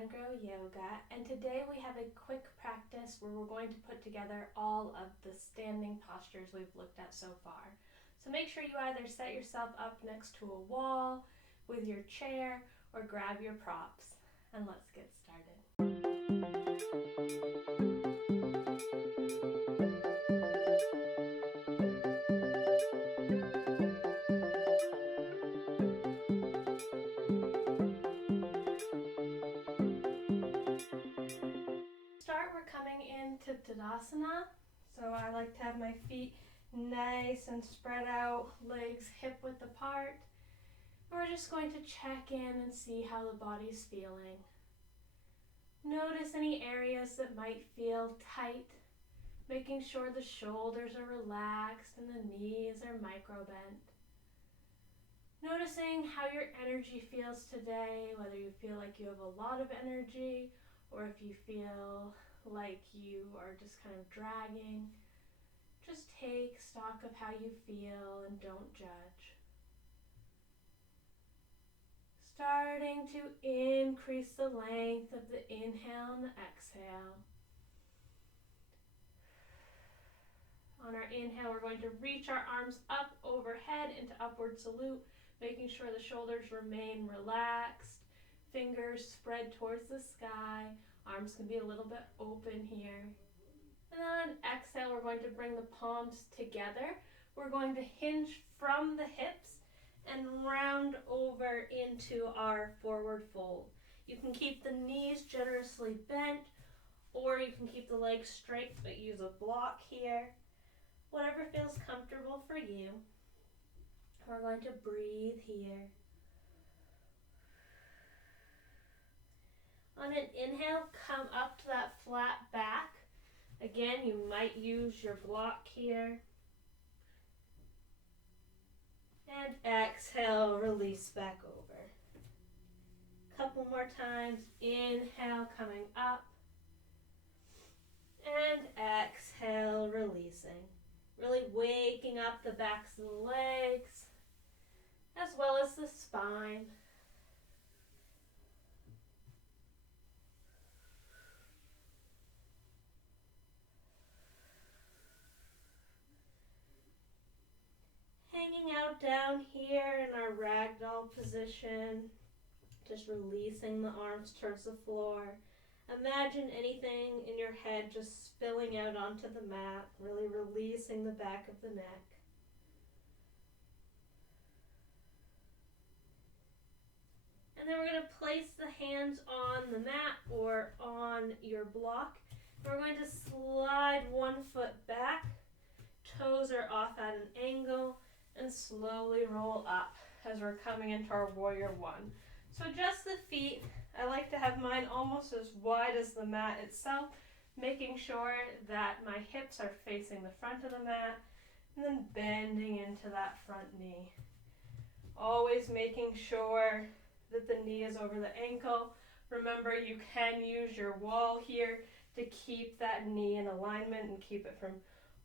and Grow Yoga, and today we have a quick practice where we're going to put together all of the standing postures we've looked at so far. So make sure you either set yourself up next to a wall with your chair or grab your props, and let's get started. We're coming into Tadasana, so I like to have my feet nice and spread out, legs hip width apart. We're just going to check in and see how the body's feeling. Notice any areas that might feel tight, making sure the shoulders are relaxed and the knees are micro bent. Noticing how your energy feels today, whether you feel like you have a lot of energy or if you feel like you are just kind of dragging. Just take stock of how you feel and don't judge. Starting to increase the length of the inhale and the exhale. On our inhale, we're going to reach our arms up overhead into upward salute, making sure the shoulders remain relaxed, fingers spread towards the sky. Arms can be a little bit open here. And then on exhale, we're going to bring the palms together. We're going to hinge from the hips and round over into our forward fold. You can keep the knees generously bent, or you can keep the legs straight but use a block here. Whatever feels comfortable for you. We're going to breathe here. On an inhale, come up to that flat back. Again, you might use your block here. And exhale, release back over. Couple more times. Inhale, coming up. And exhale, releasing. Really waking up the backs of the legs, as well as the spine. Hanging out down here in our ragdoll position, just releasing the arms towards the floor. Imagine anything in your head just spilling out onto the mat, really releasing the back of the neck. And then we're going to place the hands on the mat or on your block. We're going to slide one foot back, toes are off at an angle, and slowly roll up as we're coming into our warrior one. So just the feet, I like to have mine almost as wide as the mat itself, making sure that my hips are facing the front of the mat, and then bending into that front knee. Always making sure that the knee is over the ankle. Remember, you can use your wall here to keep that knee in alignment and keep it from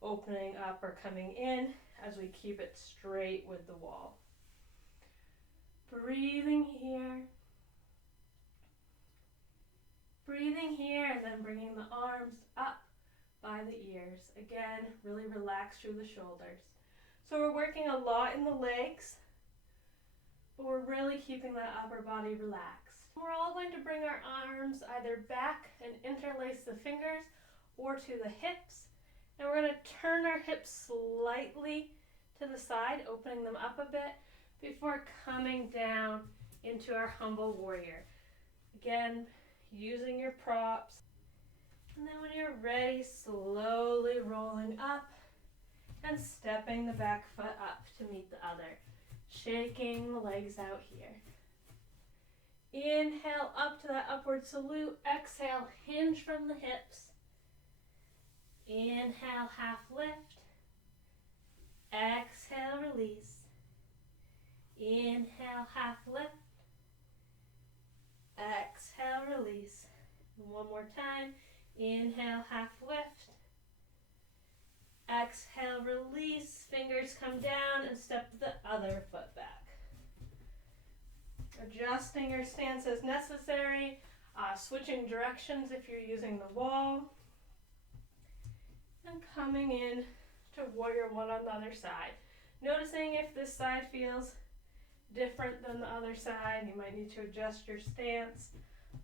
opening up or coming in as we keep it straight with the wall. Breathing here. Breathing here and then bringing the arms up by the ears. Again, really relax through the shoulders. So we're working a lot in the legs, but we're really keeping that upper body relaxed. We're all going to bring our arms either back and interlace the fingers or to the hips. And we're going to turn our hips slightly to the side, opening them up a bit before coming down into our humble warrior. Again, using your props. And then when you're ready, slowly rolling up and stepping the back foot up to meet the other. Shaking the legs out here. Inhale up to that upward salute. Exhale, hinge from the hips. Inhale, half lift. Exhale, release. Inhale, half lift. Exhale, release. One more time. Inhale, half lift. Exhale, release. Fingers come down and step the other foot back. Adjusting your stance as necessary. Switching directions if you're using the wall. And coming in to warrior one on the other side. Noticing if this side feels different than the other side, you might need to adjust your stance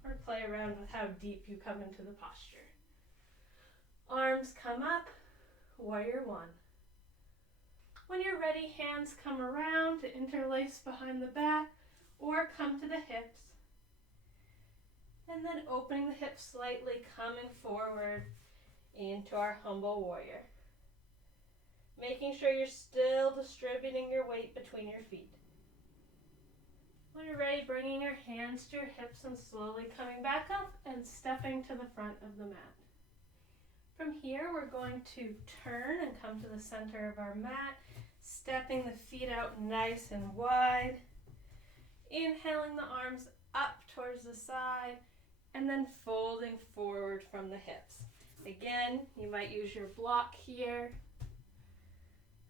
or play around with how deep you come into the posture. Arms come up, warrior one. When you're ready, hands come around to interlace behind the back or come to the hips. And then opening the hips slightly, coming forward into our humble warrior. Making sure you're still distributing your weight between your feet. When you're ready, bringing your hands to your hips and slowly coming back up and stepping to the front of the mat. From here, we're going to turn and come to the center of our mat, stepping the feet out nice and wide. Inhaling the arms up towards the side and then folding forward from the hips. Again, you might use your block here.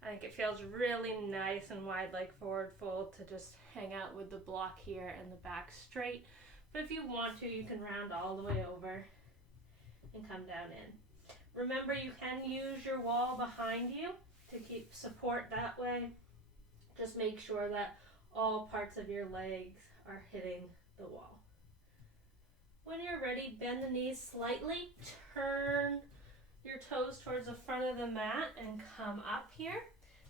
I think it feels really nice and wide, like forward fold, to just hang out with the block here and the back straight. But if you want to, you can round all the way over and come down in. Remember, you can use your wall behind you to keep support that way. Just make sure that all parts of your legs are hitting the wall. When you're ready, bend the knees slightly, turn your toes towards the front of the mat and come up here.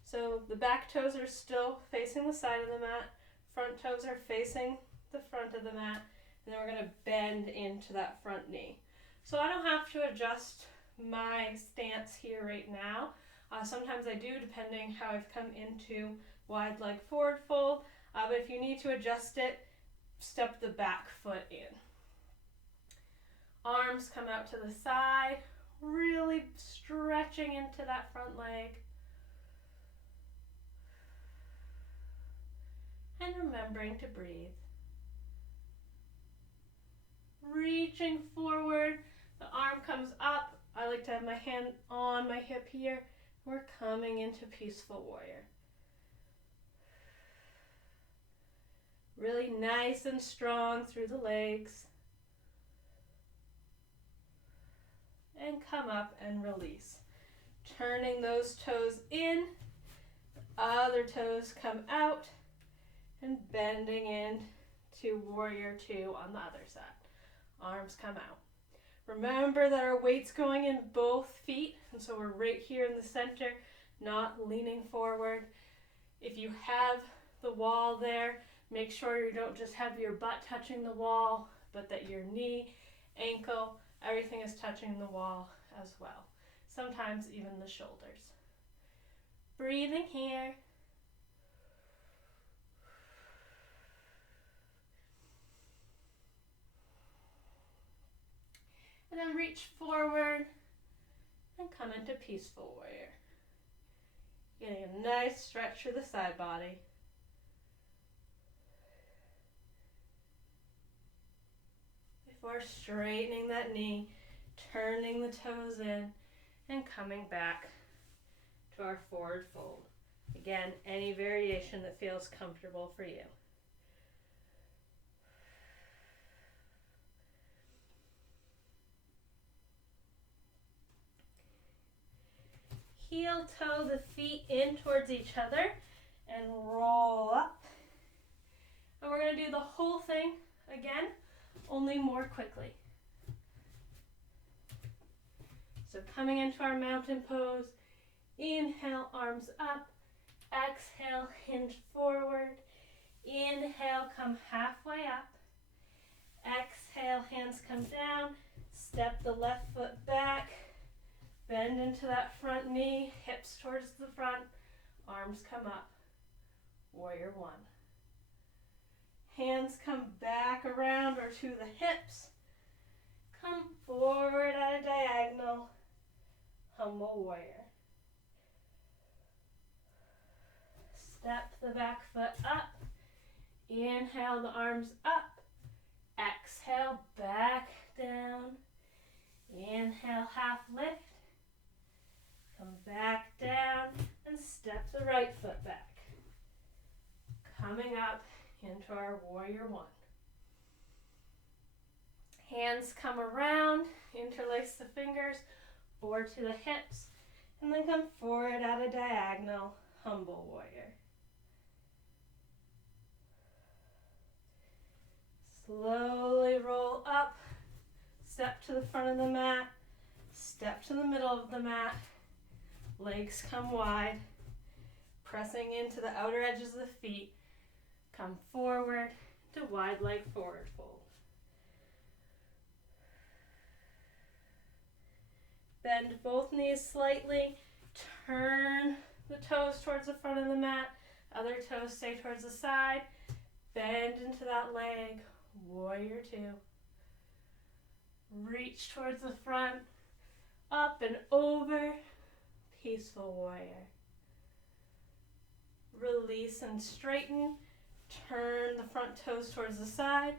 So the back toes are still facing the side of the mat, front toes are facing the front of the mat, and then we're going to bend into that front knee. So I don't have to adjust my stance here right now. Sometimes I do, depending how I've come into wide leg forward fold, but if you need to adjust it, step the back foot in. Arms come out to the side, really stretching into that front leg. And remembering to breathe. Reaching forward, the arm comes up. I like to have my hand on my hip here. We're coming into peaceful warrior. Really nice and strong through the legs. And come up and release. Turning those toes in, the other toes come out, and bending in to warrior two on the other side. Arms come out. Remember that our weight's going in both feet, and so we're right here in the center, not leaning forward. If you have the wall there, make sure you don't just have your butt touching the wall, but that your knee, ankle, everything is touching the wall as well. Sometimes even the shoulders. Breathing here. And then reach forward and come into peaceful warrior. Getting a nice stretch through the side body. Before straightening that knee, turning the toes in, and coming back to our forward fold. Again, any variation that feels comfortable for you. Heel toe the feet in towards each other and roll up. And we're going to do the whole thing again, only more quickly. So coming into our mountain pose, inhale, arms up, exhale, hinge forward, inhale, come halfway up, exhale, hands come down, step the left foot back, bend into that front knee, hips towards the front, arms come up, warrior one. Hands come back around or to the hips, come forward at a diagonal, humble warrior. Step the back foot up, inhale the arms up, exhale back down, inhale half lift, come back down and step the right foot back. Coming up into our warrior one. Hands come around, interlace the fingers, forward to the hips, and then come forward at a diagonal, humble warrior. Slowly roll up, step to the front of the mat, step to the middle of the mat, legs come wide, pressing into the outer edges of the feet, come forward to wide leg forward fold. Bend both knees slightly, turn the toes towards the front of the mat, other toes stay towards the side, bend into that leg, warrior two. Reach towards the front, up and over, peaceful warrior. Release and straighten, turn the front toes towards the side,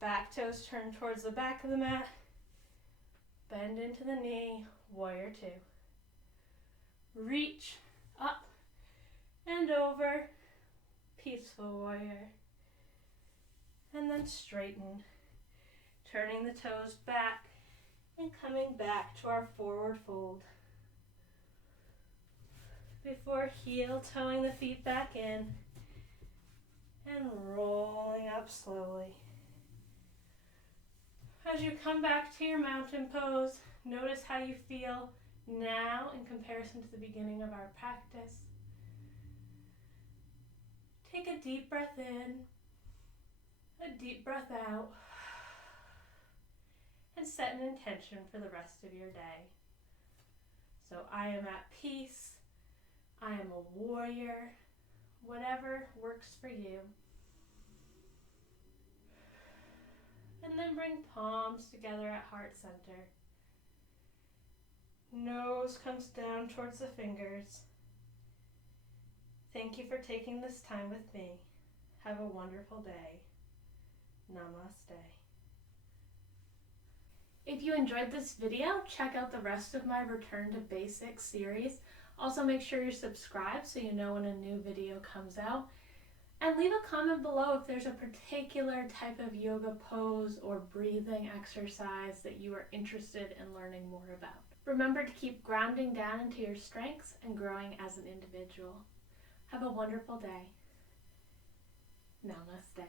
back toes turn towards the back of the mat, bend into the knee, warrior two. Reach up and over, peaceful warrior. And then straighten, turning the toes back and coming back to our forward fold. Before heel toeing the feet back in and rolling up slowly. As you come back to your mountain pose, notice how you feel now in comparison to the beginning of our practice. Take a deep breath in, a deep breath out, and set an intention for the rest of your day. So I am at peace, I am a warrior, whatever works for you. And then bring palms together at heart center. Nose comes down towards the fingers. Thank you for taking this time with me. Have a wonderful day. Namaste. If you enjoyed this video, check out the rest of my Return to Basics series. Also make sure you're subscribed so you know when a new video comes out. And leave a comment below if there's a particular type of yoga pose or breathing exercise that you are interested in learning more about. Remember to keep grounding down into your strengths and growing as an individual. Have a wonderful day. Namaste.